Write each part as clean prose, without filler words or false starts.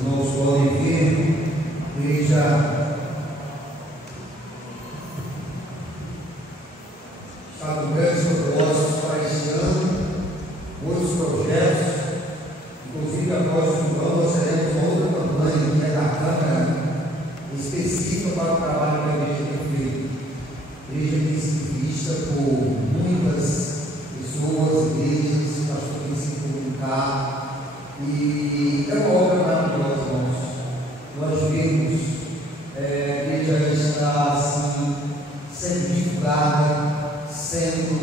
irmãos podem ver, a igreja está com grandes propósitos para este ano, muitos projetos, inclusive após o João, nós teremos uma outra campanha que é da Câmara específica para o trabalho da igreja perfeita. A igreja tem sido vista por muitas pessoas, igrejas, pastores que se comunicar, e é uma obra maravilhosa, irmãos. Nós vemos a igreja está assim, sendo divulgada, sendo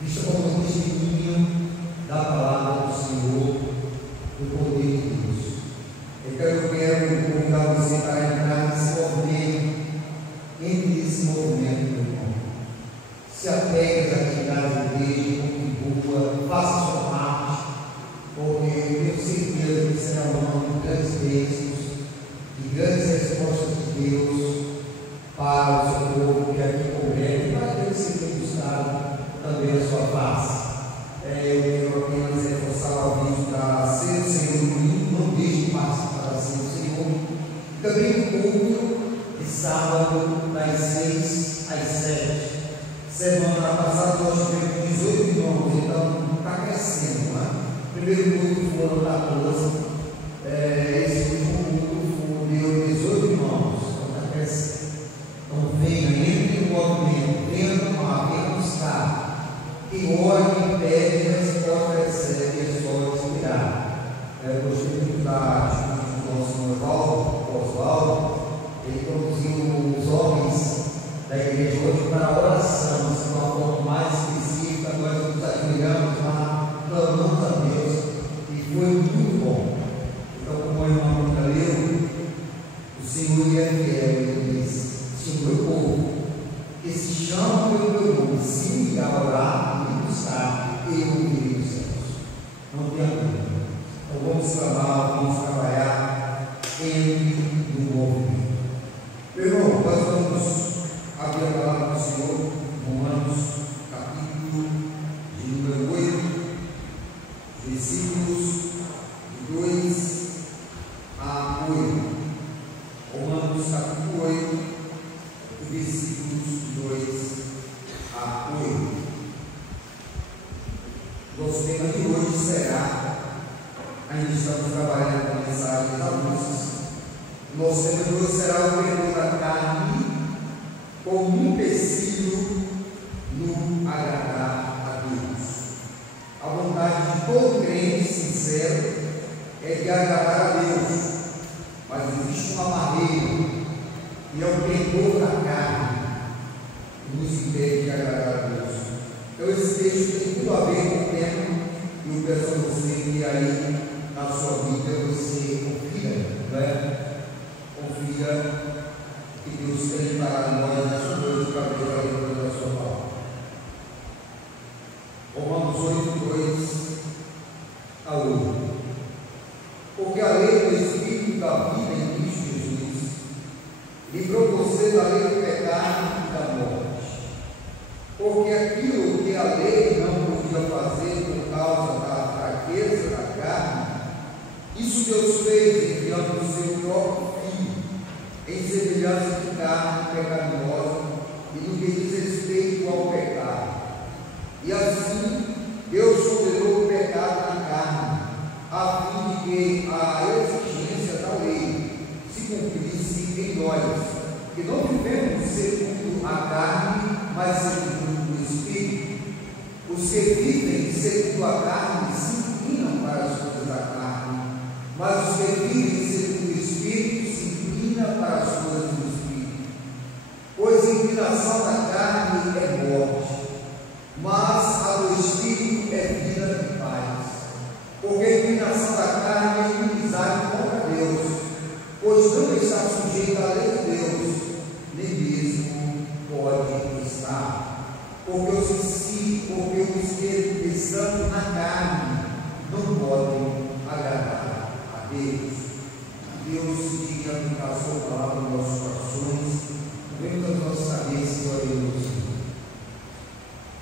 vista como um testemunho da palavra do Senhor, do poder de Deus. Então eu quero convidar você para entrar nesse movimento, entre esse movimento, meu irmão. Se apegue às atividades da igreja, contribua, faça a sua parte, porque eu tenho certeza que será um ano de grandes bênçãos, de grandes respostas de Deus para o seu povo que aqui congrega, e para aqueles que têm buscado também a sua face. Eu quero apenas reforçar o aviso da Ceia do Senhor no domingo, não deixe de participar da Ceia do Senhor. E também o culto de sábado, das 6 às 7. Semana passada nós tivemos 18 irmãos, então está crescendo, né? Primeiro culto foram 14, esse último culto deu 18 irmãos, então está crescendo. Então venha, entre no movimento, venha tomar, venha buscar. Quem ora, quem pede, a resposta recebe, é só esperar. Eu gostei muito da atitude do nosso Oswaldo, ele conduziu os homens da igreja hoje para a oração, de uma forma mais específica. Nós nos admiramos lá, clamamos a Deus, e foi muito bom. Então, como a irmã Bruna leu, o Senhor é fiel, ele diz: se o meu povo, que se chama pelo meu nome, se ligar a orar e buscar, eu ouvirei os céus. Não tenha dúvida. Então, vamos clamar, vamos trabalhar entre no movimento. Meu irmão, nós vamos abrir a palavra do Senhor, Romanos, capítulo de número 8, versículos de 2 a 8. Romanos, capítulo 8, versículos de 2 a 8. Nosso tema de hoje será, ainda estamos trabalhando com mensagens da luz. Nosso tema de hoje será o perdão da carne como um empecilho no agradar a Deus. A vontade de todo crente sincero é de agradar a Deus, mas existe uma barreira, e é o pendor da carne que nos impede de agradar a Deus. Então esse texto tem tudo a ver com o tema, e eu peço a você que aí na sua vida você confia, não é? Confia que Deus tem para nós nessas coisas para ver a leitura da sua palavra. Romanos 8, 2 a 8. Porque a lei do Espírito da vida em Cristo Jesus livrou você da lei do pecado e da morte. Porque aquilo que a lei não podia fazer por causa da fraqueza da carne, isso Deus fez enviando o seu próprio Filho, em semelhança de carne pecaminosa e no que diz respeito ao pecado. E assim Deus condenou o pecado na carne, a fim de que a exigência da lei se cumprisse em nós, que não vivemos segundo a carne, mas segundo o Espírito. Os que vivem segundo a carne se inclinam para as coisas da carne, mas os que vivem segundo o Espírito se inclinam para as coisas do Espírito. Pois a inclinação da carne é morte, mas a do Espírito é vida e paz. Porque a inclinação da carne é inimizade contra Deus, pois não está sujeita à lei de Deus, nem mesmo pode estar. Porque os que estão na carne não podem agradar a Deus. Deus diga a sua palavra nos nossos corações, vem das nossas cabeças, oremos.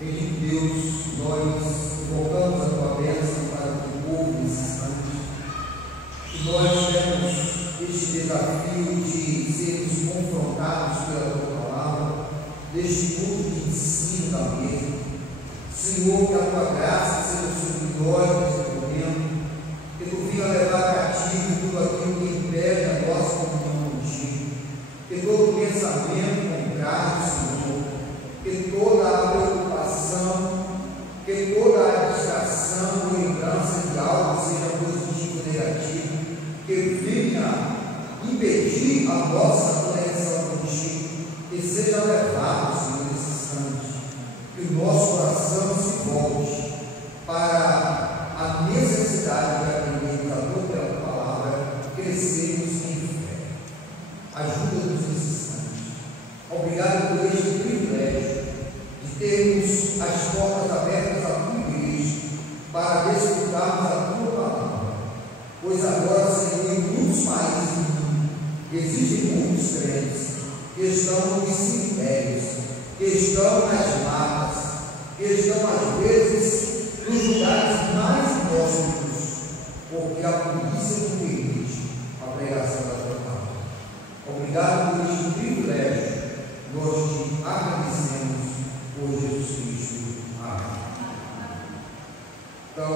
Bendito Deus, nós invocamos a tua bênção para o teu povo nesse instante. nós temos este desafio de sermos confrontados pela tua palavra, deste mundo de ensino da mesma. Senhor, que a tua graça seja sobre nós nesse momento, que tu venha levar cativo tudo aquilo que impede a nossa comunhão contigo, que todo pensamento contrário, Senhor, que toda a preocupação, que toda a distração, lembrança de algo, seja positivo ou negativo, que venha impedir a nossa conexão contigo, que seja levado, Senhor, nesse instante, que o nosso coração se volte para a necessidade de aprender a tua palavra, crescermos em fé. Ajuda-nos nesse instante. Obrigado por este privilégio de termos as portas abertas à tua igreja para desfrutarmos a tua palavra, pois agora, Senhor, em muitos países do mundo existem muitos crentes que estão nos cemitérios, que estão nas matas, que estão às vezes nos lugares mais próximos, porque a polícia não permite a pregação da tua palavra. Obrigado por este privilégio, nós te agradecemos por Jesus Cristo. Amém. Então,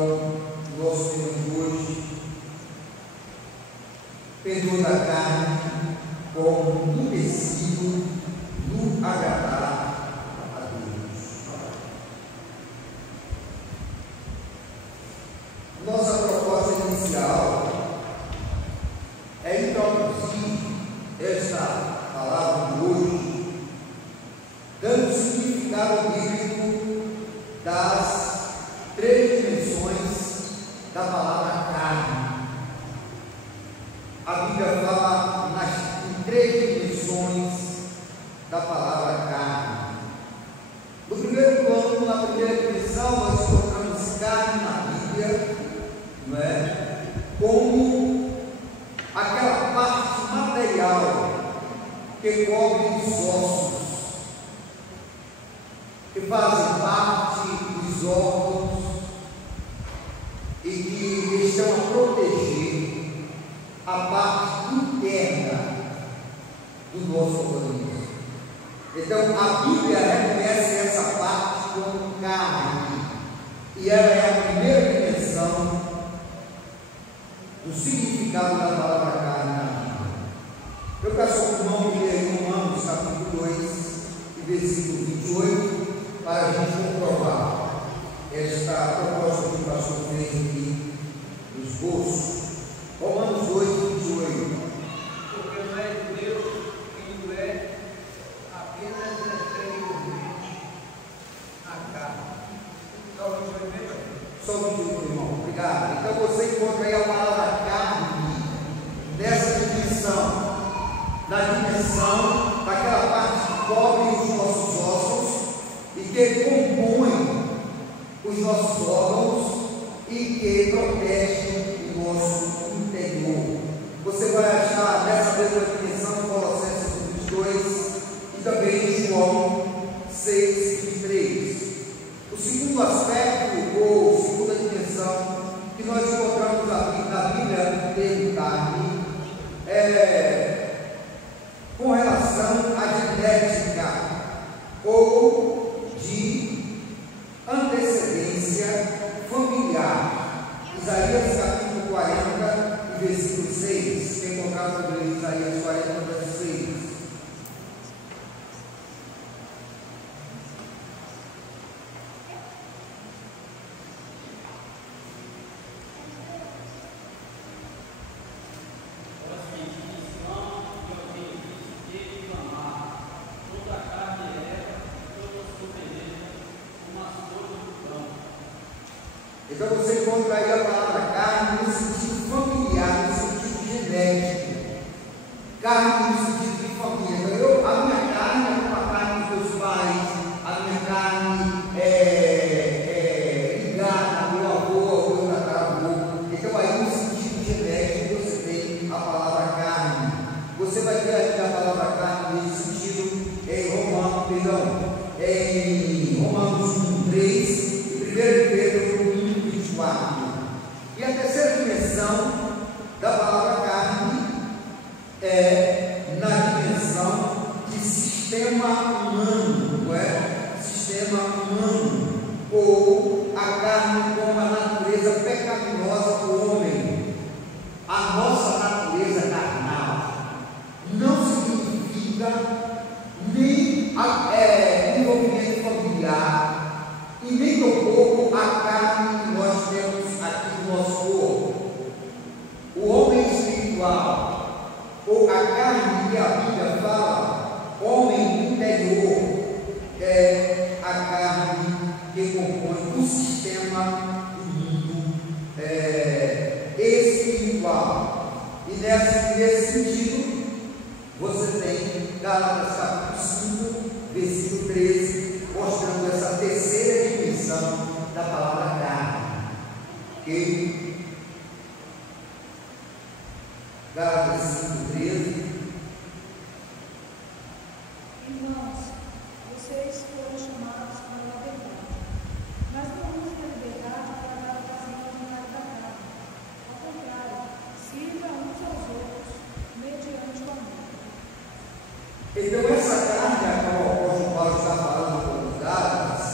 nosso tema hoje, perdoa da carne como um empecilho do agradar a Deus. Nossa proposta inicial é introduzir esta palavra de hoje, dando significado bíblico das três dimensões da palavra carne. A Bíblia fala em três dimensões da palavra carne. No primeiro plano, na primeira dimensão, nós encontramos carne na Bíblia, não é? Como aquela parte material que cobre os ossos, que fazem parte dos órgãos e que estão a proteger a parte interna do nosso organismo. Então, a Bíblia reconhece essa parte como carne, e ela é a primeira dimensão do significado da palavra carne na Bíblia. Eu peço ao irmão que leia em Romanos, capítulo 2, e versículo 28, para a gente comprovar esta proposta que o pastor fez aqui no esboço. Romanos 2, 28. Porque não é de Deus quem o é, apenas exteriormente a carne. Só o 28, Só o 28, irmão. Obrigado. Então você encontra aí a palavra carne nessa dimensão, na dimensão daquela parte que cobre os nossos ossos e que compõe os nossos órgãos e que protege o nosso interior. Você vai achar nessa mesma dimensão em Colossenses 2 e também em João 6:23. O segundo aspecto, ou segunda dimensão, que nós encontramos na Bíblia no termo carne, é com relação à genética ou de antecedência familiar. Isaías capítulo 40 e versículo 6, que é encontrado sobre Isaías 40, versículo 6. Então você encontra aí a palavra carne no sentido familiar, no sentido genético. Carne no sentido de família. Então, a minha carne é como a carne dos meus pais, a minha carne é ligada ao meu avô, ao meu tataravô. Então aí no sentido genético você tem a palavra carne. Você vai ter aqui a palavra carne nesse sentido em Romanos 1, 3 e 1 Pedro 1, 24. pecaminosa do homem, a nossa natureza carnal, não significa nem envolvimento familiar e nem tampouco a carne que nós temos aqui no nosso corpo. O homem espiritual, ou a carne que a Bíblia fala, homem interior, é a carne que compõe o sistema do mundo espiritual. E nesse sentido, você tem Gálatas capítulo 5, versículo 13, mostrando essa terceira dimensão da palavra carne. Ok? Gálatas 5, 13. Irmãos, vocês foram chamados para a verdade, mas não usem a liberdade para dar ocasião ao vontade da carne. Ao contrário, sirva uns aos outros, mediante o amor. Então, essa carne a qual o apóstolo Paulo está falando com os Gálatas,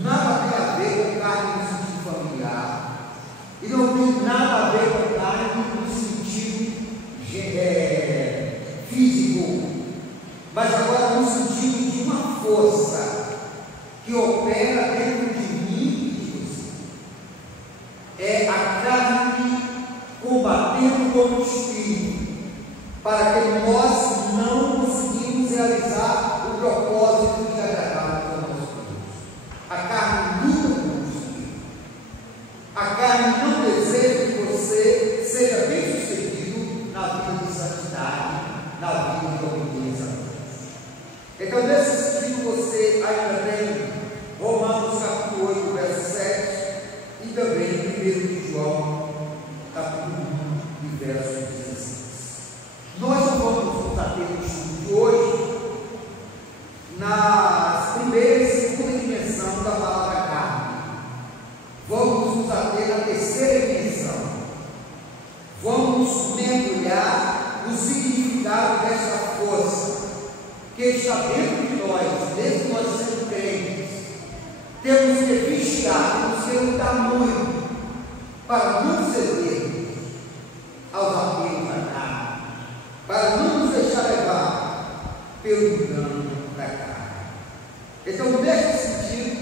nada tem a ver com carne no sentido familiar, e não tem nada a ver com carne no sentido físico, mas agora no sentido de uma força que opera dentro de mim e de você. É a carne combatendo com o espírito, para que nós não conseguimos realizar o propósito de agradar a nosso Deus. A carne luta com o espírito. A carne não deseja que você seja bem sucedido na vida de santidade, na vida de obediência a Deus. Então, nesse sentido, você ainda tem Romanos capítulo 8, verso 7, e também 1 João capítulo 1, verso 16. Nós não vamos nos ater no estudo de hoje nas primeira e segunda dimensão da palavra carne. Vamos nos ater na terceira dimensão. Vamos mergulhar no significado dessa força que está dentro de nós, desde que nós somos crentes. Temos que vigiar, temos que ter um tamanho para não ceder aos apelos da carne, para não nos deixar levar pelo engano da carne. Então, nesse sentido,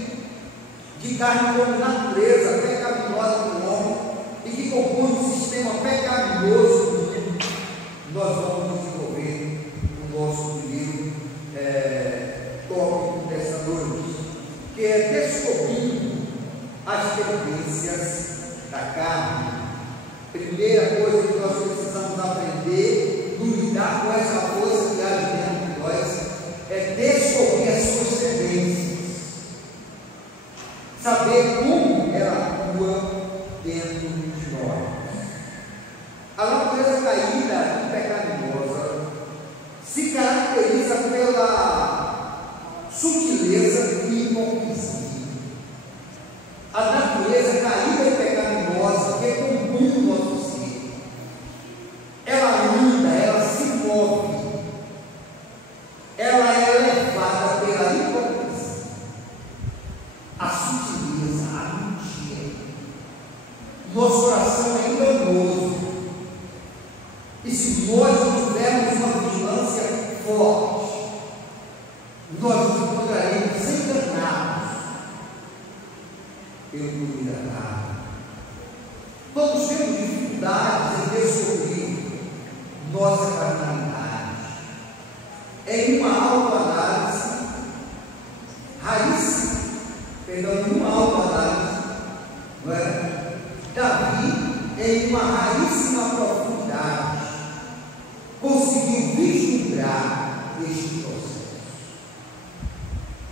de carne como natureza pecaminosa do homem e que compõe um sistema pecaminoso do mundo, nós vamos desenvolver o nosso primeiro tópico dessa noite, que é descobrindo as tendências da carne. Primeira coisa que nós precisamos aprender, lidar com essa força que há dentro de nós, é descobrir as suas tendências, saber como ela atua dentro de nós. A natureza caída e pecaminosa se caracteriza pela sutileza e hipocrisia. A natureza caída e pecaminosa que compõe o nosso ser, ela anda, ela se move, ela é levada pela hipocrisia, a sutileza, a mentira. Nosso coração é enganoso, e se nós não tivermos uma vigilância forte, nós nos encontraremos enganados pelo poder da carne. Todos temos dificuldades em descobrir nossa carnalidade. Em uma autoanálise em uma autoanálise, não é? Davi, em uma raríssima profundidade, conseguiu vislumbrar este processo.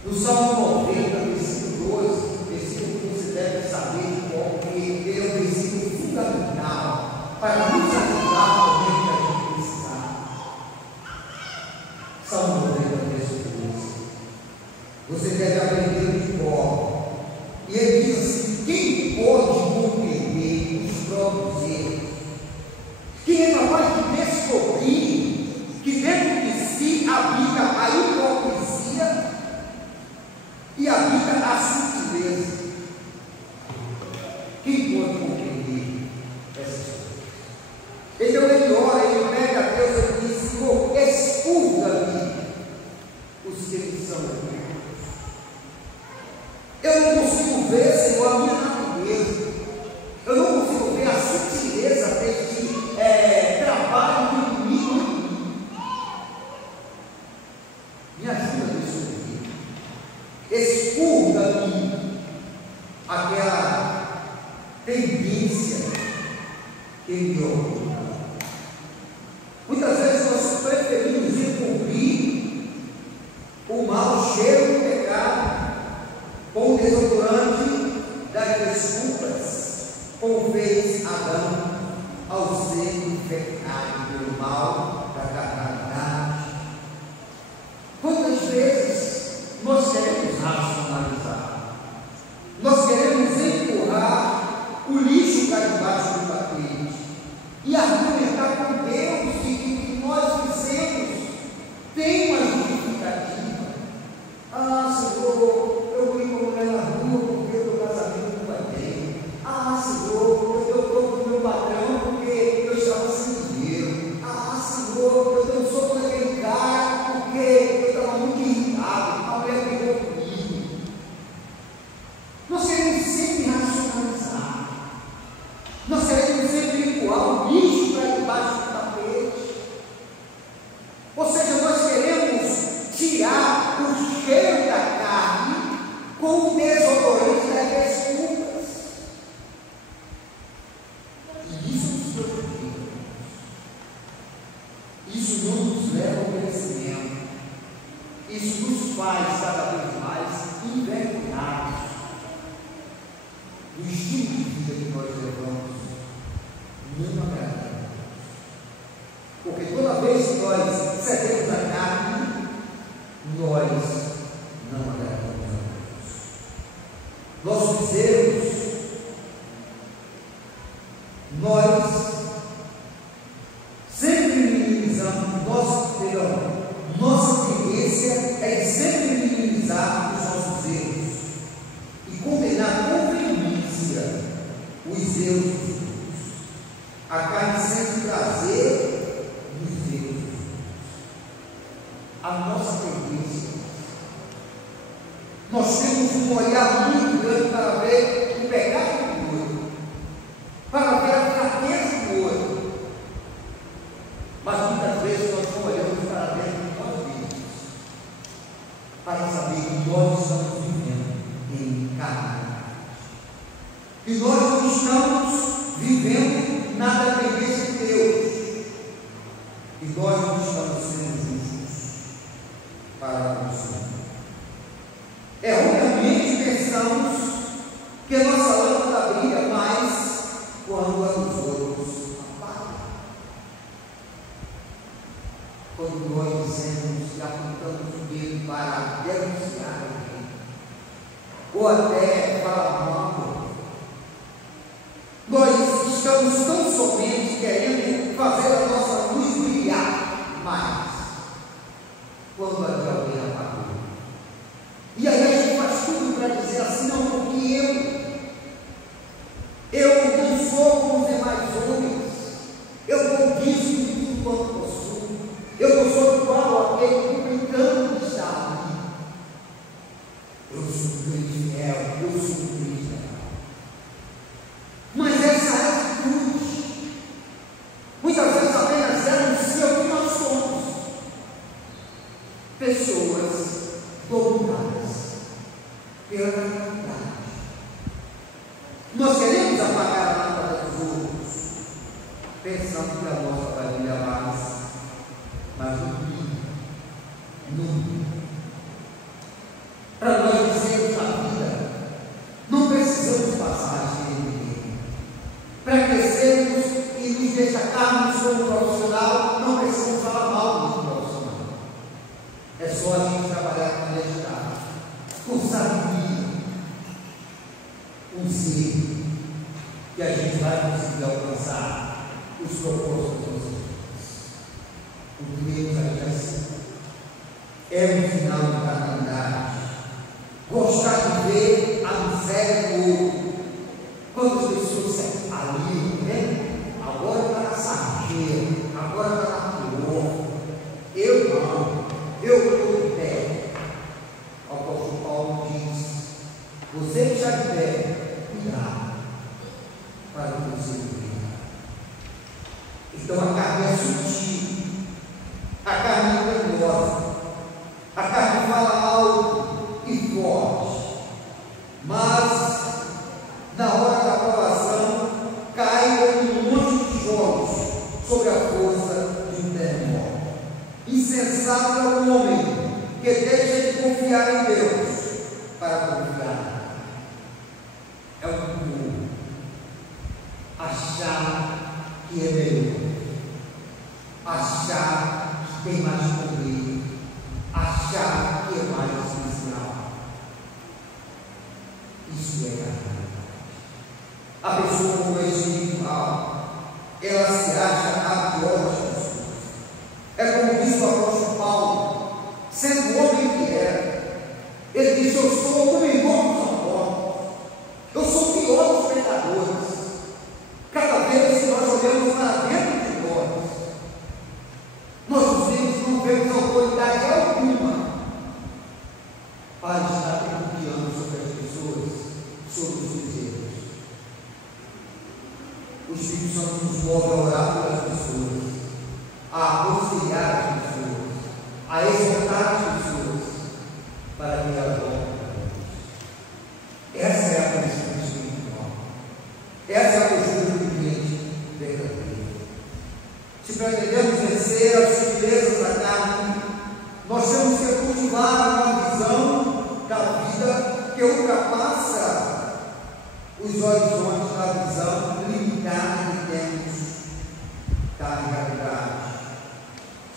No Salmo 90, versículo 12, versículo que você deve saber, porque ele é um versículo fundamental para nos ajudar no momento que a gente precisar. Salmo 90, versículo 12. Você deve aprender de cor. E ele diz assim: quem pode compreender os próprios erros? Quem é capaz de descobrir que dentro de si habita a hipocrisia e habita enviou. Muitas vezes nós preferimos encobrir o mau cheiro do pecado com o desodorante das desculpas, como fez Adão ao ser infectado pelo mal da carnalidade. Quantas vezes nós queremos racionalizar, nós queremos empurrar o lixo para debaixo do tapete e argumentar com Deus de que o que nós fizemos tem uma justificativa. Ah, Senhor, eu fui com mulher na rua porque o meu casamento não vai bem. Ah, Senhor, eu estou com o meu patrão porque eu estava sem dinheiro. Ah, Senhor, eu não sou com aquele cara porque eu estava muito irritado. A mulher brigou comigo. Nós queremos sempre racionalizar. Nós queremos sempre empurrar o lixo para debaixo do tapete. Ou seja, nós queremos tirar o cheiro da carne com o desodorante das desculpas. E isso nos preocupa. Isso não nos leva ao crescimento. Isso nos faz cada vez mais envergonhados do estilo de vida que nós levamos. Não agrada. Porque toda vez que nós cedemos a carne, nós não agradamos a Deus. Nós dizemos, nós sempre minimizamos, nossa tendência é de sempre minimizar os nossos erros e condenar com veemência os erros dos outros. A carne sente prazer nos erros. A nossa tendência, nós temos um olhar muito grande para ver o pecado do outro, para ver a fraqueza do outro, mas muitas vezes nós não olhamos para dentro de nós mesmos, para saber que nós estamos vivendo em carne, e nós não estamos vivendo na dependência de Deus, e nós não estamos sendo justos para com o Senhor. Erroneamente pensamos que a nossa lâmpada brilha mais quando a dos outros apaga. Quando nós dizemos que apontamos o dedo para denunciar alguém, ou até falar mal, nós estamos tão somente querendo fazer a nossa luz brilhar mais quando a de alguém apagou. E aí a gente faz tudo para dizer assim, não, porque eu não sou como os demais homens, eu conquisto de tudo quanto possuo, eu não sou igual àquele complicando que está ali. Eu sou crente fiel, eu sou crente legal. Mas essa atitude, muitas vezes apenas anuncia o que nós somos. Pessoas dominadas pela carnalidade. Nós queremos apagar a lâmpada dos outros, pensando que a nossa vai brilhar mais, mas não brilha. Para nós dizermos na vida, não precisamos passar a ninguém. Para crescermos e nos destacarmos como profissional, não precisamos falar mal do profissional. É só a gente trabalhar com honestidade, com sabedoria, com ser, que a gente vai conseguir alcançar os propósitos dos outros. O que Deus agradece é um sinal de carnalidade. Gostar de ver a miséria do outro. Quantas pessoas dizem, ali, né? Agora está na sarjeira, agora está na pior. Eu não, eu estou de pé. O apóstolo Paulo diz, você que está de pé, cuidado para não você viver. Então a carne é sutil, a carne é enganosa, a carne fala alto e forte, mas na hora da provação cai como um monte de sob a força de um terremoto. Insensato é o homem que deixa de confiar em Deus para confiar. É um comum achar que é melhor, achar que tem mais poder, achar que é mais especial. Isso é a realidade. A pessoa como é espiritual, ela se acha a pior das pessoas. É como diz o apóstolo Paulo, sendo o homem que era, ele disse: eu sou o menor dos apóstolos, eu sou o pior dos pecadores. Cada vez que nós olhamos para dentro de nós não vemos autoridade alguma para estar confiando sobre as pessoas, sobre os seus erros. O Espírito Santo nos move a orar pelas pessoas, a aconselhar as pessoas, a exortar as pessoas, para que elas voltem para Deus. Essa é a postura espiritual. Essa é a postura do crente verdadeiro. Se pretendemos vencer as sutilezas da carne, nós temos que cultivar uma visão da vida que ultrapassa os horizontes da visão limitada que temos da realidade.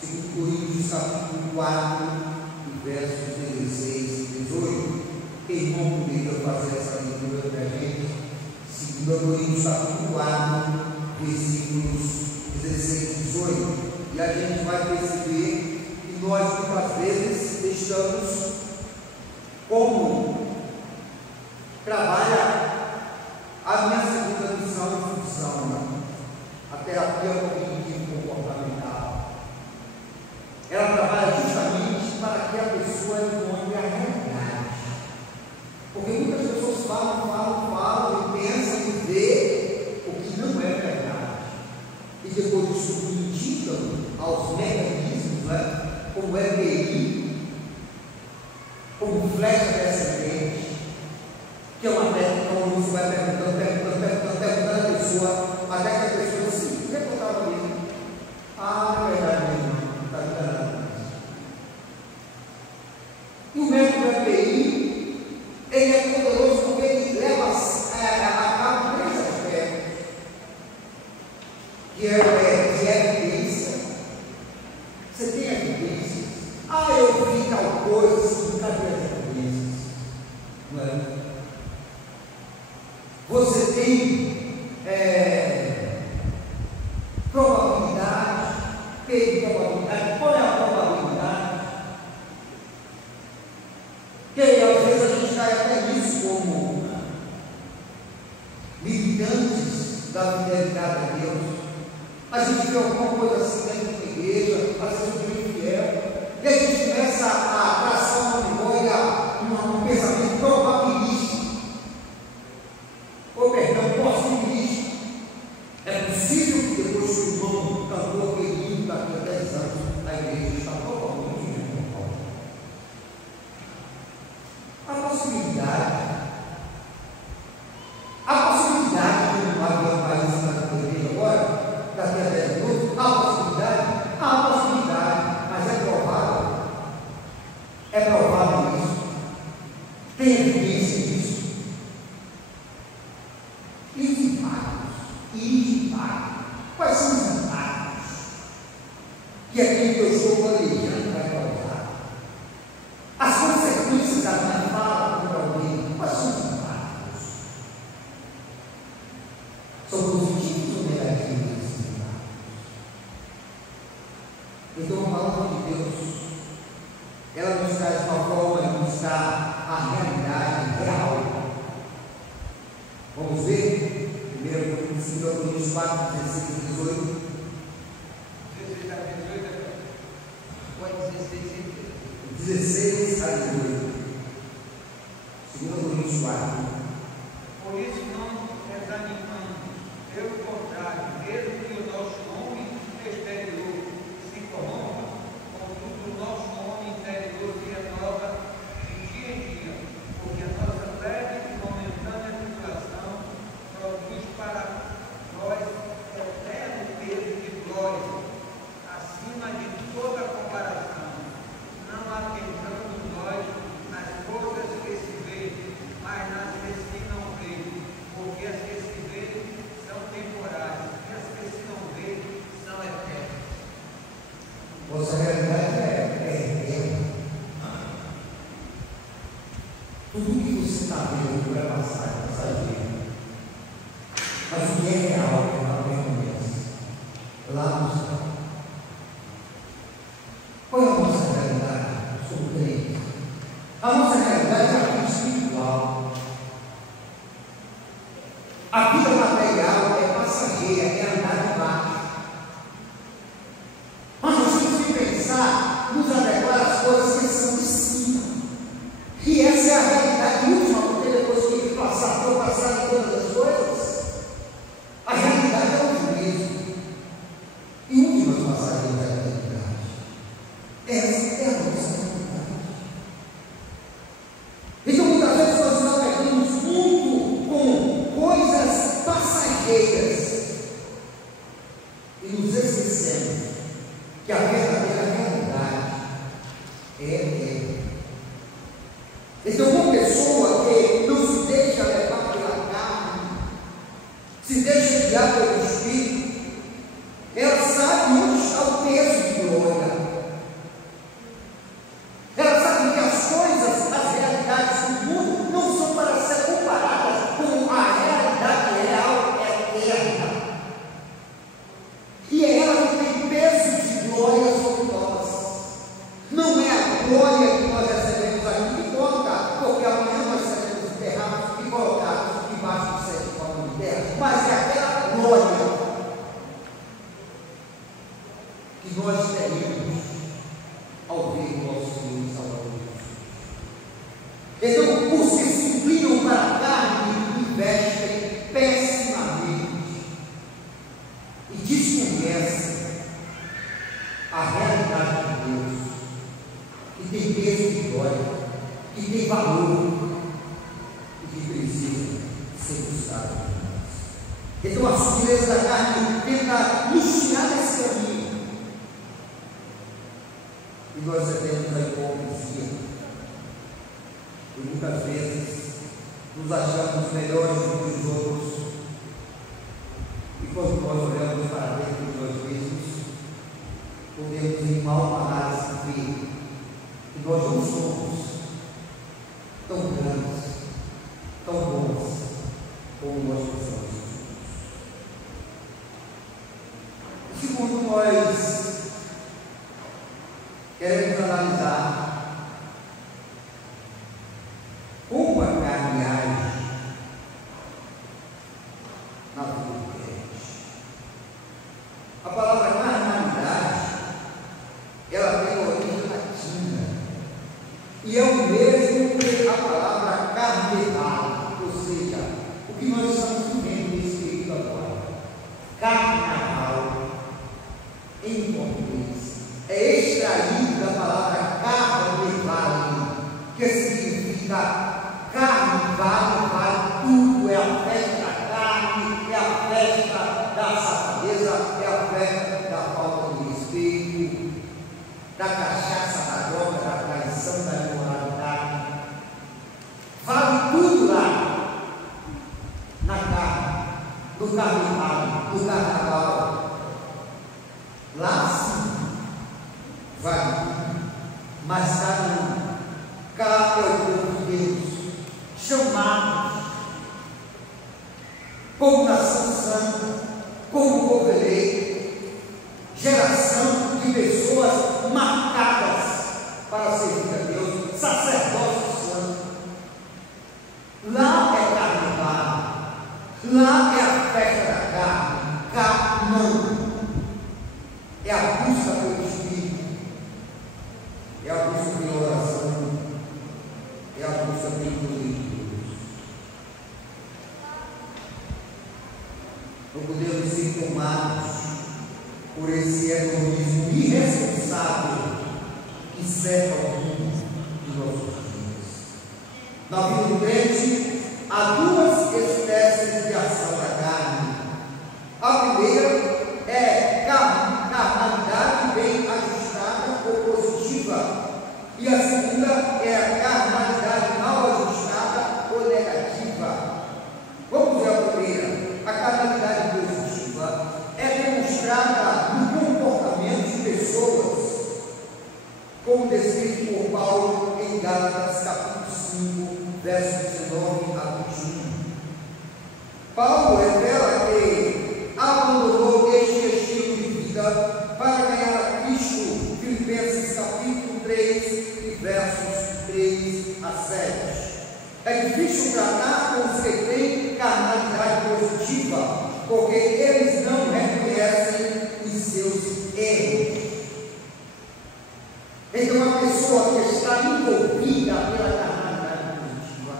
Segundo Coríntios capítulo 4, versos 16 e 18, quem irmão comigo a fazer essa leitura para a gente? 2 Coríntios capítulo 4, versículos 16 e 18, e a gente vai perceber que nós muitas vezes deixamos como trabalha a minha segunda missão e função, a terapia cognitivo-comportamental. Ela trabalha justamente para que a pessoa encontre a realidade. Porque muitas pessoas falam e pensam e vê o que não é verdade. E depois disso indicam aos mecanismos, né, como EPI, como flecha descendente, que é uma técnica onde você vai perguntando a pessoa, até que a pessoa diz assim: o que é que eu estava ali? Ah, é verdade mesmo, está enganado. E o método EPI, ele é poderoso porque ele leva a cabo três aspectos, que é evidência. Você tem evidências? Ah, eu vi tal coisa, cadê as evidências? Não é? Você tem probabilidade, tem probabilidade. Qual é a probabilidade? Que às vezes a gente cai até nisso como militantes da fidelidade a Deus. A gente vê alguma coisa assim dentro da igreja, às vezes o bem fiel, e a gente começa a traçar uma memória, um pensamento probabilístico. Ou perdão, possibilístico. É possível que depois que o irmão cantou aquele hino daqui a 10 anos, a igreja está totalmente normal. A possibilidade de um avião país na igreja agora, daqui a 10 minutos, há possibilidade, mas é provável isso. Tem evidência disso. E impactos. Quais são os impactos que aquilo que eu estou planejando vai causar? As consequências da minha fala contra alguém, quais são os impactos? São positivos ou negativos esses impactos? Então, a palavra de Deus, ela nos traz uma forma de buscar a realidade real. Vamos ver? 2 Coríntios 4, 16 e 18. 16 a 18, pode 16 16 a 18. 2 Coríntios 4. Por isso não desanimamos, pelo contrário, mesmo que o nosso homem exterior se corrompa, contudo o nosso homem interior se renova de dia em dia, porque a nossa leve e momentânea tribulação produz para nós eterno peso de glória é passageiro. Mas o que é real é uma permanência lá no céu. Qual é a nossa realidade? Eu sou crente. A nossa realidade é a vida espiritual. A vida material é passageira, é andar de baixo. Mas nós temos que pensar, nos adequar às coisas que são de cima. E essa é a realidade última, porque depois que passar de todas as coisas, a realidade é o juízo. E onde nós passaremos a eternidade? Essa é a nossa realidade. Então, muitas vezes nós nos apegamos muito com coisas passageiras e nos esquecemos que a verdadeira realidade é eterna. Então, uma pessoa que não se deixa levar pela carne, se deixa guiar pelo Espírito, ela sabe onde está o peso de glória. Ela sabe que as coisas, as realidades do mundo não são para ser comparadas com a realidade real eterna. E é ela que tem peso de glória sobre nós. Não é a glória que nós recebemos aqui que conta, porque amanhã nós seremos enterrados e colocados debaixo do sete palmos de terra. Mas é aquela glória que nós teremos ao ver o nosso Senhor e Salvador Jesus. Então, os que se inclinam para a carne investem pessimamente e desconhecem a realidade de Deus, que tem peso de glória, que tem valor e que precisa ser buscado por nós. Então, a sutileza da carne tenta nos tirar desse caminho. E nós temos a hipocrisia. E muitas vezes nos achamos melhores do que os outros. E quando nós olhamos para dentro de nós mesmos, podemos em mal análise ver que nós não somos tão grandes, tão bons como nós pensamos. E segundo, nós queremos analisar como a carne age na vida do crente. A palavra carnalidade, ela tem origem latina e é o mesmo que a palavra carnaval, ou seja, o que nós estamos vivendo nesse período agora. Carnaval, em português, é extraído da palavra carnaval, que significa carne, vale tudo, é a festa da carne, é a festa da safadeza, é a festa da falta de respeito, da cachaça, da droga, da traição, da imoralidade. Vale tudo lá, na carne, no carnaval. Lá sim, vale, mas cá é o povo de Deus, chamados como nação santa, como povo eleito, geração de pessoas marcadas para servir a Deus, sacerdócio santo. Lá é carnaval, lá é a festa da carne, cá não. É a busca pelo Espírito, é a busca pela oração, é a busca pelo poder de Deus. Não podemos ser tomados por esse hedonismo irresponsável que cerca o mundo de nossos dias. Na vida do crente, há duas espécies de ação da carne. A primeira é carnalidade bem ajustada ou positiva, e a segunda é a carnalidade mal ajustada ou negativa. Vamos ver a primeira. A carnalidade positiva é demonstrada no comportamento de pessoas, como descrito por Paulo em Gálatas capítulo 5, versos 19 a 21. tratar com os que têm carnalidade positiva, porque eles não reconhecem os seus erros. Então, a pessoa que está envolvida pela carnalidade positiva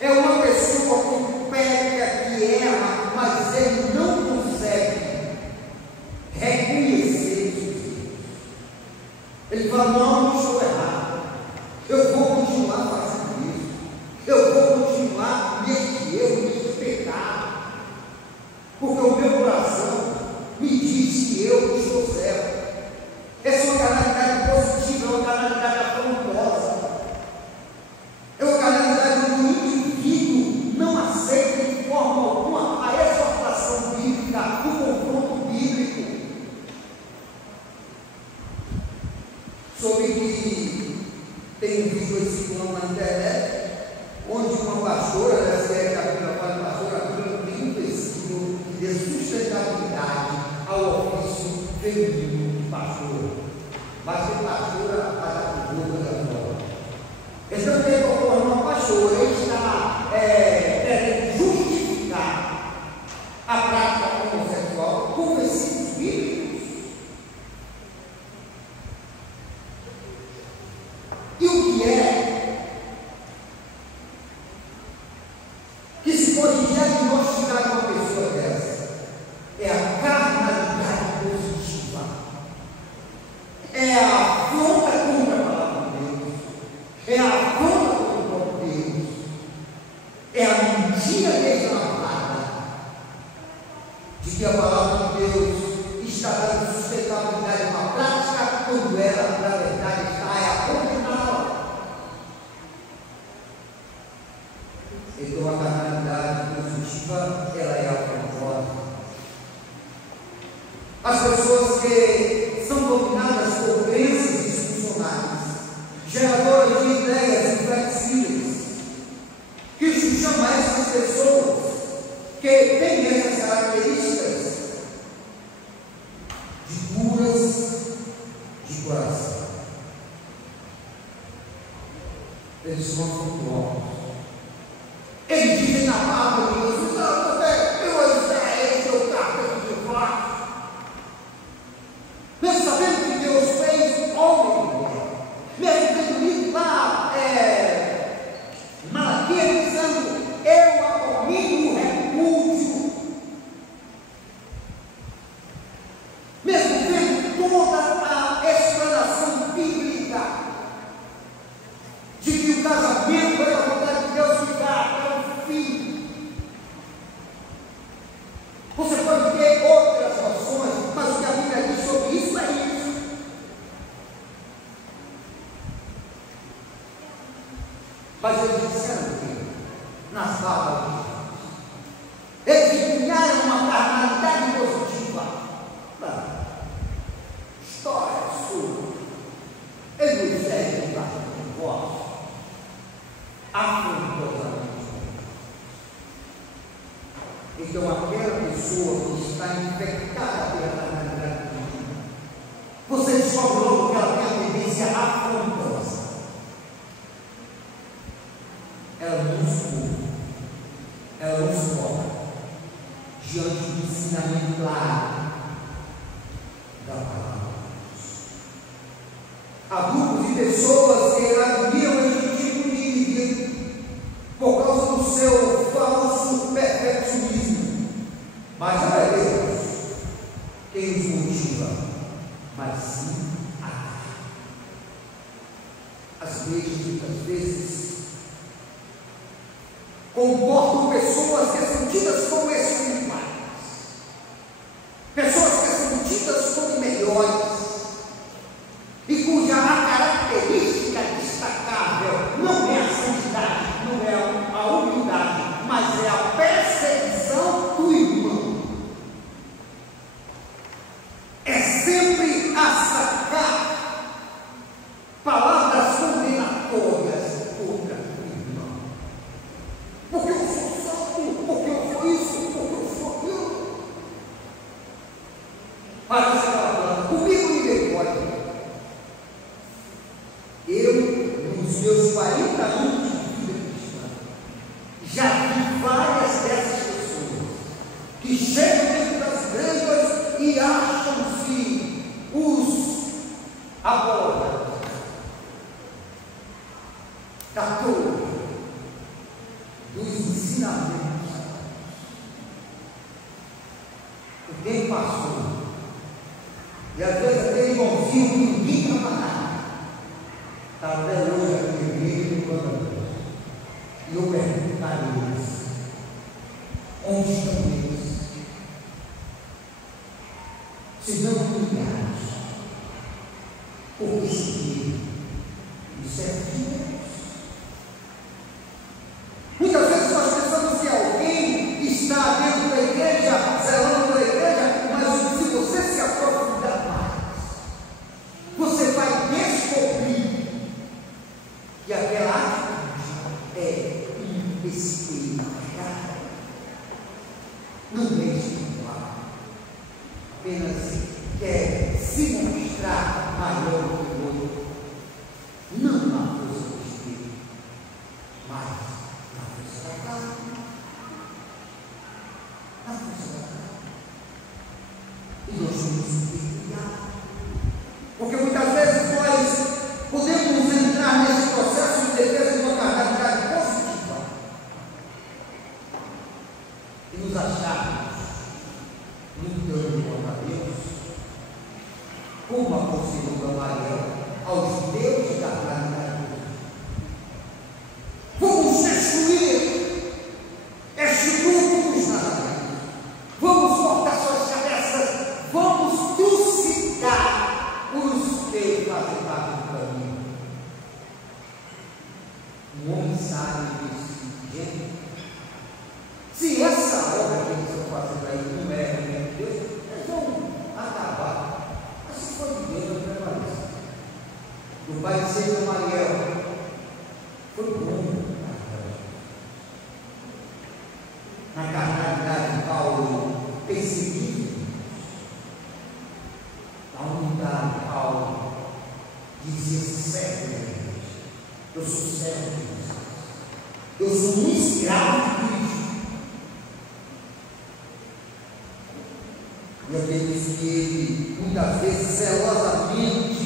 é uma pessoa que peca, que erra, mas ele não consegue reconhecer os erros. Ele fala: não, eu estou errado, eu vou continuar fazendo isso, eu vou continuar neste erro, neste pecado, porque o meu coração me diz que eu estou certo. Essa é uma carnalidade positiva, é uma carnalidade afrontosa, é uma carnalidade onde o indivíduo não aceita de forma alguma a exortação bíblica, o confronto bíblico. Soube que tem um vídeo circulando na internet, onde uma pastora, essa é a pastora, tem um tecido de sustentabilidade ao ofício feminino de pastor. Mas a pastora está com boca da fora. Então, tem uma pastora está querendo justificar a prática homossexual com versículos bíblicos. E o que é que se pode diagnosticar uma pessoa dessa? É a carnalidade positiva, é a afronta contra a palavra de Deus, é a afronta contra o próprio Deus, é a mentira deslavada de que a palavra de Deus está dando sustentabilidade a uma prática, quando ela, na verdade, está a condená-la. Então, a carnalidade positiva, ela é afrontosa. As pessoas que são dominadas por crenças disfuncionais, geradoras de ideias inflexíveis, Cristo chama essas pessoas que têm essas características de duras de coração. Eles são afrontosos. Eles dizem na palavra de Deus: eu é esse o carro de fato. Mesmo sabendo que Deus fez homem e mulher, mesmo tendo lido lá Malaquias dizendo: eu abomino o repúdio, mesmo vendo toda a explanação bíblica de que o casamento é a vontade de Deus que dá até o fim. Você pode ter outras noções, mas o que a Bíblia diz sobre isso é isso. Mas eles disseram que nas palavras de Jesus, eles criaram uma carnalidade positiva. Não. História sua. Eles não servem para o vosso afrontosamente. Então, aquela pessoa que está infectada pela carnalidade positiva, você descobre logo que ela tem a tendência afrontosa. Ela não suporta, ela não suporta diante do ensinamento claro da palavra de Deus. Há grupos de pessoas que admiram este tipo de indivíduo por causa do seu falso perfeccionismo. Mas não é Deus quem os motiva, mas sim a fé. As igrejas, muitas vezes, comportam pessoas que são tidas como espirituais, pessoas que são tidas como melhores, e cuja característica destacável não é a santidade, não é a humildade, mas é a perseguição do irmão. É sempre sacar palavras condenatórias contra o irmão. Porque eu sou santo, porque eu sou isso, porque eu sou aquilo. Parece aquela palavra: comigo ninguém pode. Eu, nos meus 40 anos de vida cristã, vem pastor. E às vezes aquele irmãozinho que ninguém trabalha, está até hoje aqui na igreja do Deus. E eu pergunto a eles: onde estão eles? Se não humilhados, porque seguiram o certo de Deus. Muitas vezes nós pensamos que alguém está dentro da igreja, zelando pela igreja, mas se você se aprofundar mais, você vai descobrir que aquela atitude é espiritual, não é espiritual, apenas quer se mostrar maior do que o outro, não na força do Espírito, mas na força da carne. Na força da carne. E nós somos cuidado, porque muitas vezes nós podemos entrar nesse processo de defesa de uma carnalidade positiva e nos acharmos lutando contra Deus, como aconselhou Gamaliel aos judeus de carnalidade. Vamos destruir este grupo dos nazarenos, vamos cortar suas cabeças, vamos crucificar os que fazem parte do caminho. Um homem sábio disse: gente, se essa obra que eles estão fazendo aí não é de Deus, eles vão acabar. Mas se for de Deus, não prevaleça. O pai de São Gamaliel foi bom na carnalidade de Paulo, perseguido. Na unidade de Paulo dizia: servo da igreja, eu sou servo de Deus, eu sou um escravo de Cristo. E aqueles que ele, muitas vezes, zelosamente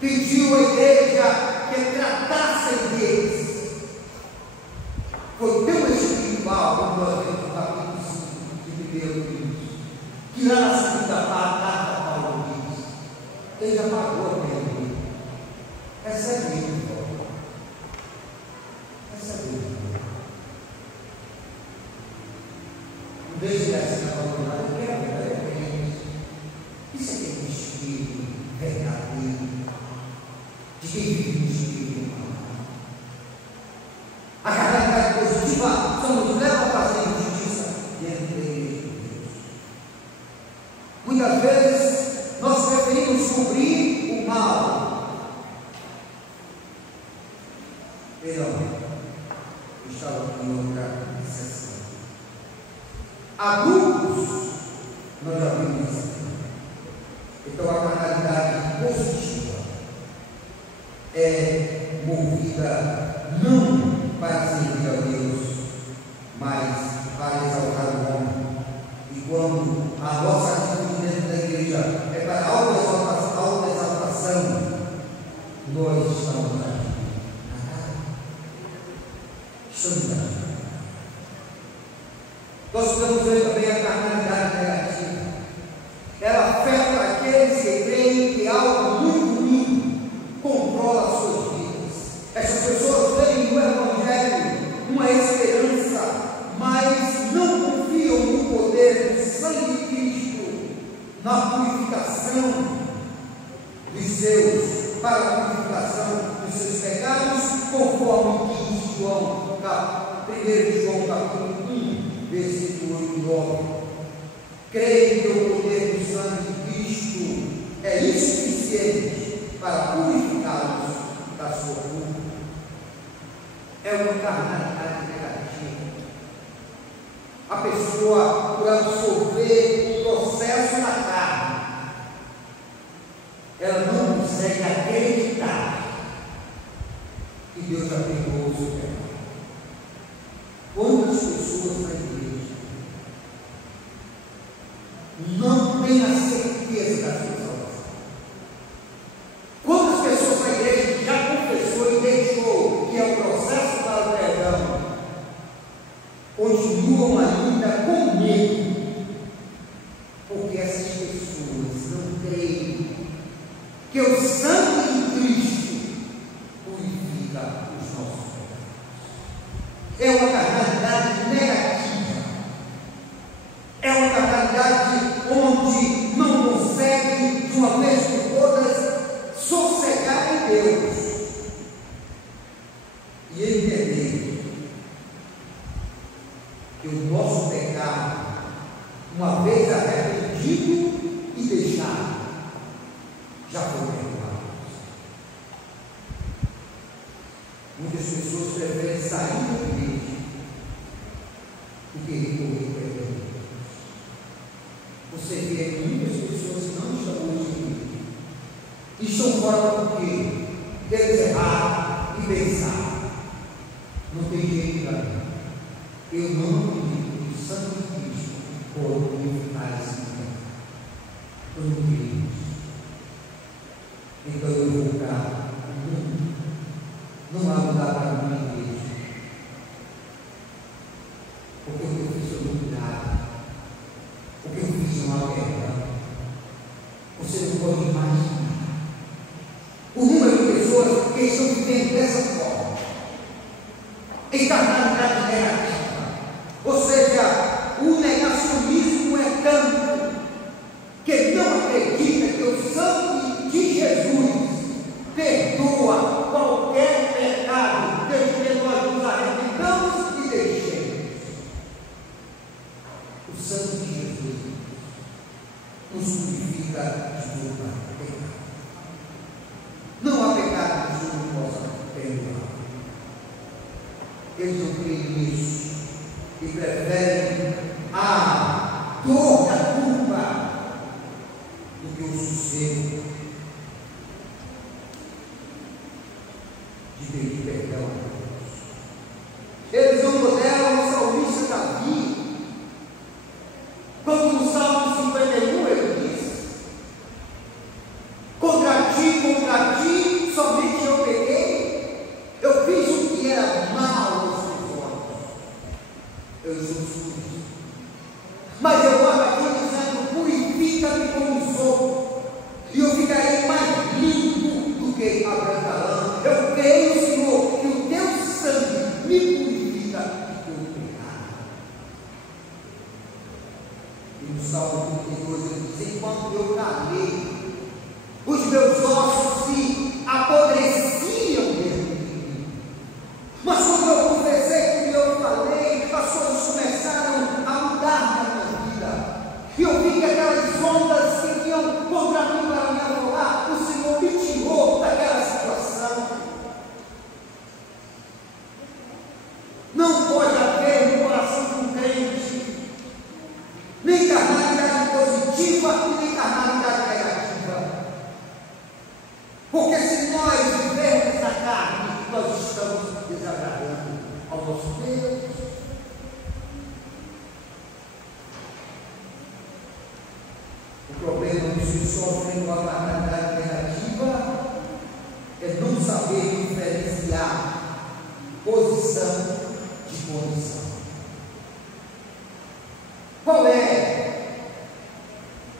pediu à igreja que tratassem deles, foi tão espiritual, como nós vemos no capítulo 5 de 1 Coríntios, que lá na segunda carta Paulo diz: ele já pagou a pena dele, recebe ele, recebe ele. Não deixe assim na palavra, eu quero ver. Isso é que é um espírito verdadeiro, de quem vive no espírito. A carnalidade positiva só nos leva a fazer justiça dentro da igreja de Deus. Muitas vezes nós preferimos cobrir o mal. Perdão, eu estava aqui em outra sessão. Há grupos, nós já vimos isso. Então a carnalidade positiva é movida não para servir a Deus, mas para exaltar o homem. E quando a nossa atitude dentro da igreja é para autoexaltação, nós estamos aqui na carne. Estamos aqui. Nós podemos ver também a carnalidade negativa. Ela afeta aqueles que creem que algo muito ruim controla as suas vidas. Essas pessoas veem no Evangelho uma esperança, mas não confiam no poder do sangue de Cristo, na purificação dos seus, para a purificação dos seus pecados, conforme diz João, 1 João capítulo 1, versículo 8 e 9. Creio que o poder do sangue de Cristo é insuficiente para purificá-los da sua culpa. É uma carnalidade negativa. A pessoa, por absorver o processo da carne, ela não consegue acreditar que Deus já perdoou o seu pecado. Quantas pessoas na igreja não tem a certeza da sua salvação? Quantas pessoas na igreja que já confessou e deixou que é o processo para o perdão, continuam ainda com medo pessoas não creem que o sangue de Cristo purifica os nossos pecados. É uma carnalidade negativa. É uma carnalidade onde não consegue, de uma vez por todas, sossegar em Deus e entender que o nosso pecado, uma vez arrependido e deixado, já foi perdoado. Muitas pessoas preferem sair da igreja do que recorrer para a igreja. Você vê muitas pessoas que não estão hoje em igreja e estão fora porque querem errar e pensar. Não tem jeito para mim. Eu não acredito que o sangue de Cristo pode purificar esse pecado. Eu não creio nisso. Então eu vou ficar no mundo. Não há lugar para mim na igreja. Porque o que eu fiz foi muito grave. O que eu fiz é uma guerra. Você não pode imaginar o número de pessoas que estão vivendo dessa forma, em carnalidade negativa. Ou seja, o negacionismo é tanto que não acredita que o sangue de Jesus perdoa qualquer pecado, desde que nós nos arrependamos e deixemos. O sangue de Jesus nos purifica de todo pecado. Não há pecado que Jesus não possa perdoar. Eles não creem nisso e preferem a dor da culpa do que o sossego de pedir perdão a Deus. Eles não moderam o salmista Davi, quando no Salmo 51 ele diz: contra ti somente eu peguei, eu fiz o que era mal aos teus olhos, eu sou sujo, mas eu vou aqui dizendo: purifica-me como sou, e eu ficarei mais limpo do que a branca lã. Eu creio, Senhor, que o teu sangue me purifica de todo pecado. E no Salmo 32 ele diz: enquanto eu calei, os meus ossos se apodreciam dentro de mim. Mas quando eu confessei que eu falei, as coisas começaram a mudar na minha vida. E eu vi que aquelas ondas que vinham contra mim para me afogar, o Senhor me tirou daquela situação. Não pode haver no coração de um crente nem carnalidade positiva e nem carnalidade negativa. Porque se nós vivermos na carne, nós estamos desagradando ao nosso Deus. O problema dos que sofrem com a carnalidade negativa é não saber diferenciar posição de condição. Qual é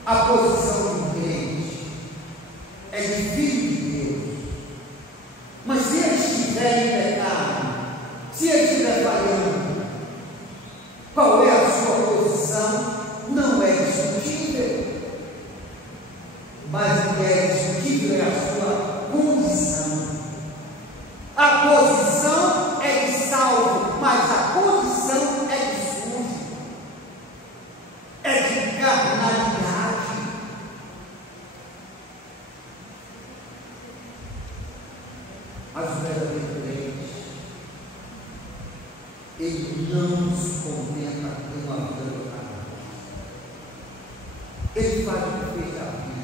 a posição de um crente? É de filho de Deus. Mas se ele estiver em pecado, se ele estiver falhando, qual é a sua posição? Não é discutível. Mas o que é discutível é a sua condição. A posição é de salvo, mas a condição é de sujo, é de carnalidade. Mas o verdadeiro crente, ele não se contenta com uma vida do carnal. Ele faz o que fez a vida.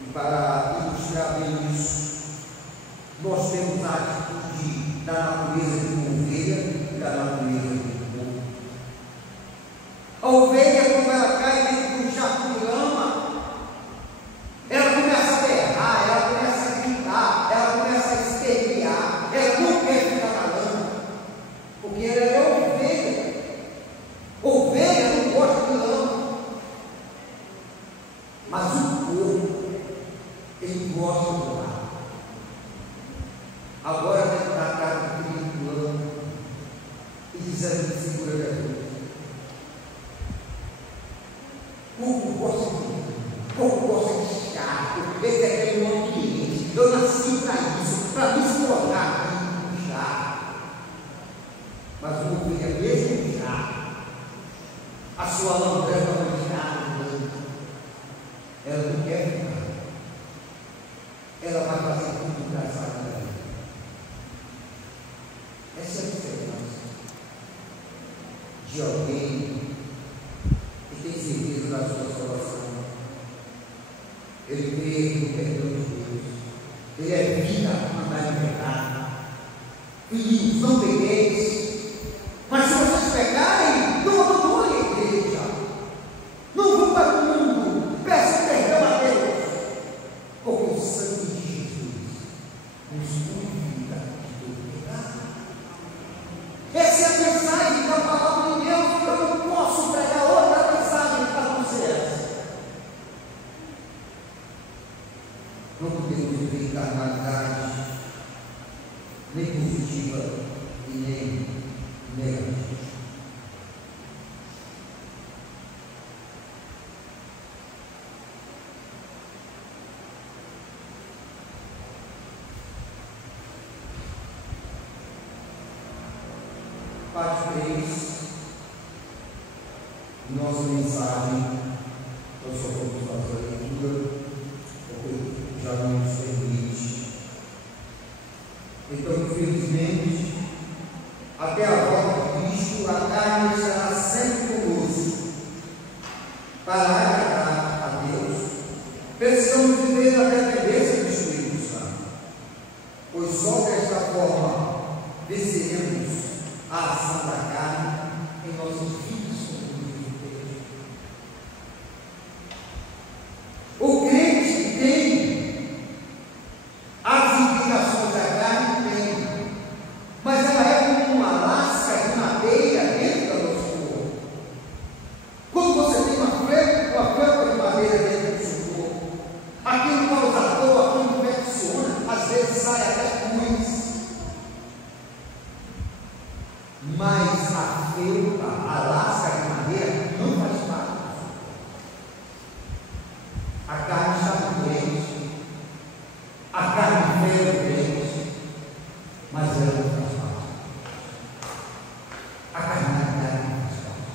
E para ilustrar bem isso, nós temos a atitude da natureza de uma ovelha e da natureza de um porco. A ovelha, quando ela cai dentro de um charco de lama, ela começa a berrar, ela começa a gritar, ela começa a espernear, ela não quer ficar na lama, porque ela é ovelha. Ovelha não gosta de lama. Como gosta de chato, esse é aquele ambiente. Eu nasci para isso, para me explorar aqui no chato. Mas o meu filho é mesmo chato. A sua lanterna vai chata. Ela não quer ficar. Ela vai fazer tudo para sair dela. Essa é a diferença de alguém que tem certeza da sua salvação. Ele crê no perdão de Deus. Ele é vida para andar em pecado. Filhinhos, não pegueis. Mas se vocês pegarem, não abandonem a igreja. Não vão para o mundo. Peçam perdão a Deus. Porque o sangue de Jesus nos convida de todo pecado. Essa é a mensagem da palavra de Deus. Eu não posso pregar outra mensagem para não ser essa. Não podemos viver carnalidade, nem positiva e nem negativa. Parte 3, nossa mensagem, nós só vamos fazer a leitura, porque já não nos permite. Então, infelizmente, até a volta de Cristo, a carne estará sempre conosco para agradar a Deus. Precisamos viver na dependência do Espírito Santo, pois só desta forma venceremos a ação da carne em nossos filhos como o crente que tem as indicações da carne tem, mas ela é como uma lasca de madeira dentro do nosso corpo. Quando você tem uma felpa de madeira dentro do seu corpo, aquilo causa dor, aquilo infecciona, às vezes sai até cruz. Mas a felpa, a lasca de madeira, não faz parte. A carne está no crente, a carne veio do crente, mas ela não faz parte. A carnalidade não faz parte.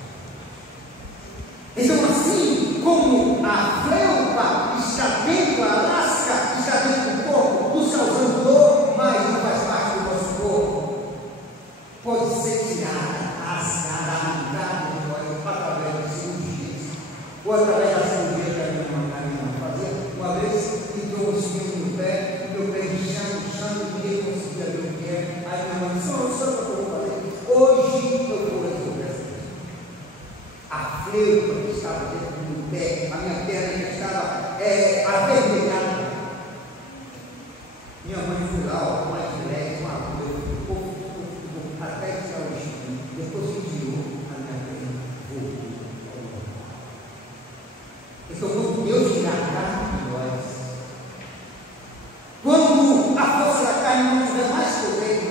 Então, assim como a felpa está dentro, a lasca está dentro do corpo, nos causando dor, mas não faz parte do nosso corpo, pode ser tirada, rasgada, arrancada de nós através de cirurgias, ou através da cirurgia que a minha irmã fazia. Uma vez entrou um espinho no pé, meu pé inchando, ninguém conseguia ver o que é. Aí minha mãe disse: "Não, sabe o que eu vou fazer? Hoje eu vou resolver essa coisa." A felpa que estava dentro do pé, a minha perna já estava avermelhada. Minha mãe foi lá, com mais leve, uma agulha, até que saiu o espinho. Depois que tirou, a minha perna voltou. Então, quando Deus tirar a carne de nós, quando a força da carne não tiver mais poder em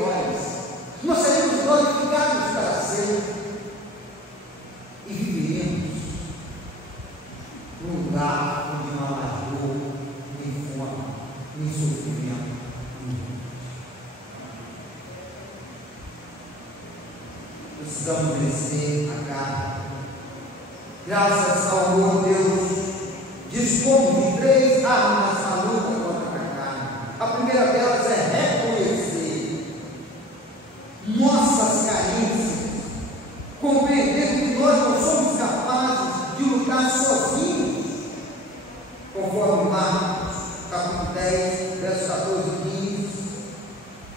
nós seremos glorificados para sempre e viveremos num lugar onde não há mais dor, nem fome, nem sofrimento. Precisamos vencer a carne. Graças ao amor de Deus, dispomos de 3 armas na luta contra a carne. A primeira delas é reconhecer nossas carências, compreender que nós não somos capazes de lutar sozinhos, conforme Marcos, capítulo 10, versos 14 e 15.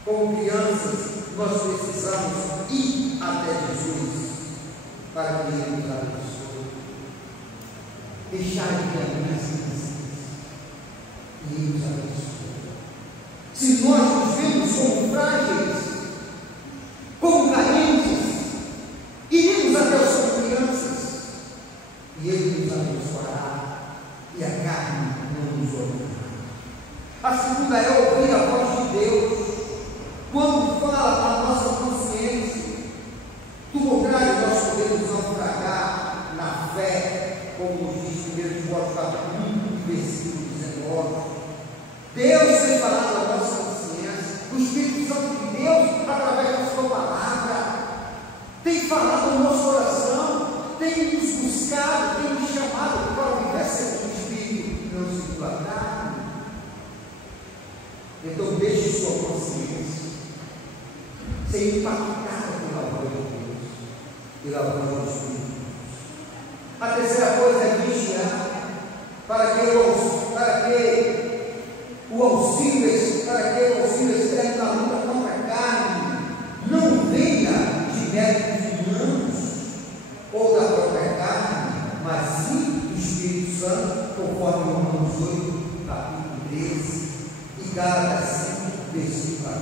Como crianças, nós precisamos ir até Jesus para que Ele nos abençoe. Deixar de ter as necessidades e Ele nos abençoe. Se nós nos vemos como frágeis, como carentes, iremos até os como crianças e Ele nos abençoará e a carne não nos ordenará. A segunda é ouvir a voz de Deus quando fala para a nossa consciência. Do contrário, nós podemos naufragar na fé como nos diz 1 Timóteo capítulo 1, versículo 19. Deus tem falado a nossa consciência, o Espírito Santo de Deus, através da sua palavra, tem falado no nosso coração, tem nos buscado, tem nos chamado para viver segundo o Espírito, não segundo a carne. Então deixe sua consciência ser impactada pela voz de Deus, pela voz do Espírito. A terceira coisa é vigiar, para que o auxílio externo na luta contra a carne não venha de méritos humanos ou da própria carne, mas sim do Espírito Santo, conforme Romanos 8, capítulo 13 e Gálatas 5, versículo 14.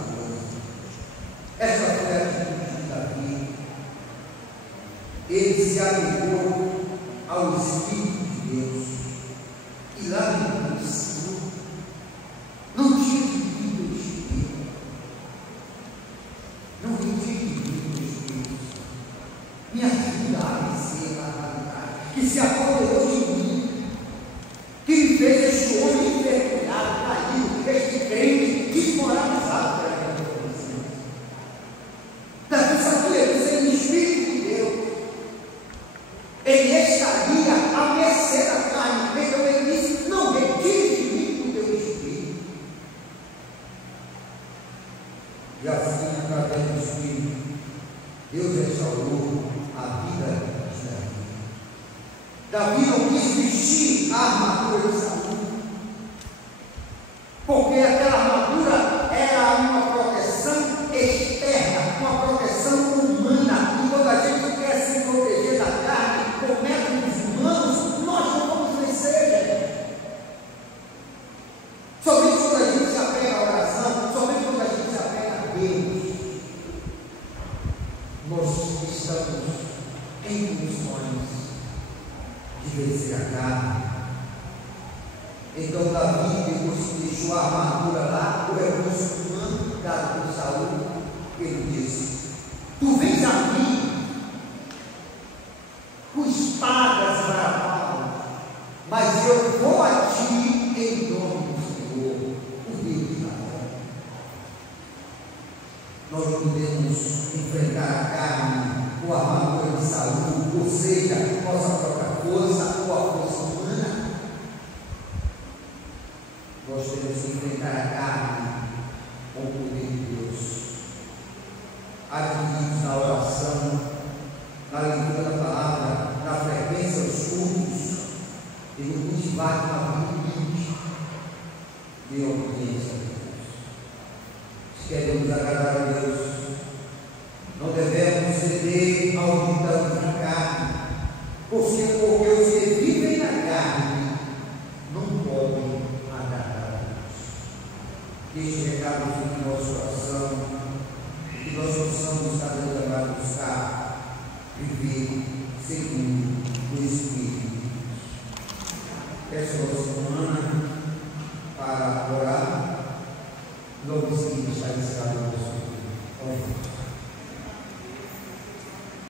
Essa foi a atitude de Davi. Ele se apegou ao Espírito de Deus e lá no Senhor não tinha dividido o Espírito, não tinha dividido o Espírito. Me ajuda a vencer a realidade que se apoderou de mim, que me fez este homem envergonhado, caído, este crente desmoralizado pela minha consciência. Davi sabia que sem o Espírito de Deus ele estaria à mercê da carne. Então ele disse: não retire de mim o teu Espírito. E assim, através do Espírito, Deus restaurou a vida de Davi. Davi não quis vestir a armadura de Saul, porque aquela armadura era uma proteção externa, uma proteção humana. E quando a gente quer se proteger da carne com métodos humanos, nós não vamos vencer, gente. Somente quando a gente se apega à oração, somente quando a gente se apega a Deus, nós estamos em condições de vencer a carne. Então Davi, depois que deixou a armadura lá, o recurso humano dado por Saul, ele disse: tu vens a mim com espadas bravadas, mas eu vou a ti em nome do Senhor, o Deus de Israel. Nós não podemos enfrentar a carne com a armadura de Saul, ou seja, nossa própria força ou a força humana. Nós temos que enfrentar a carne com o poder de Deus. Adquirimos na oração, na leitura da palavra, na frequência dos cultos e no cultivar de uma vida humilde de obediência a Deus. Se queremos agradar a Deus, não devemos ceder ao ditame da carne, porque os que vivem na carne não podem agradar a Deus. Que este recado fique no nosso coração, que nós possamos cada dia mais buscar viver segundo o Espírito de Deus. Peço a nossa semana para orar, logo em seguida está encerrado o nosso culto.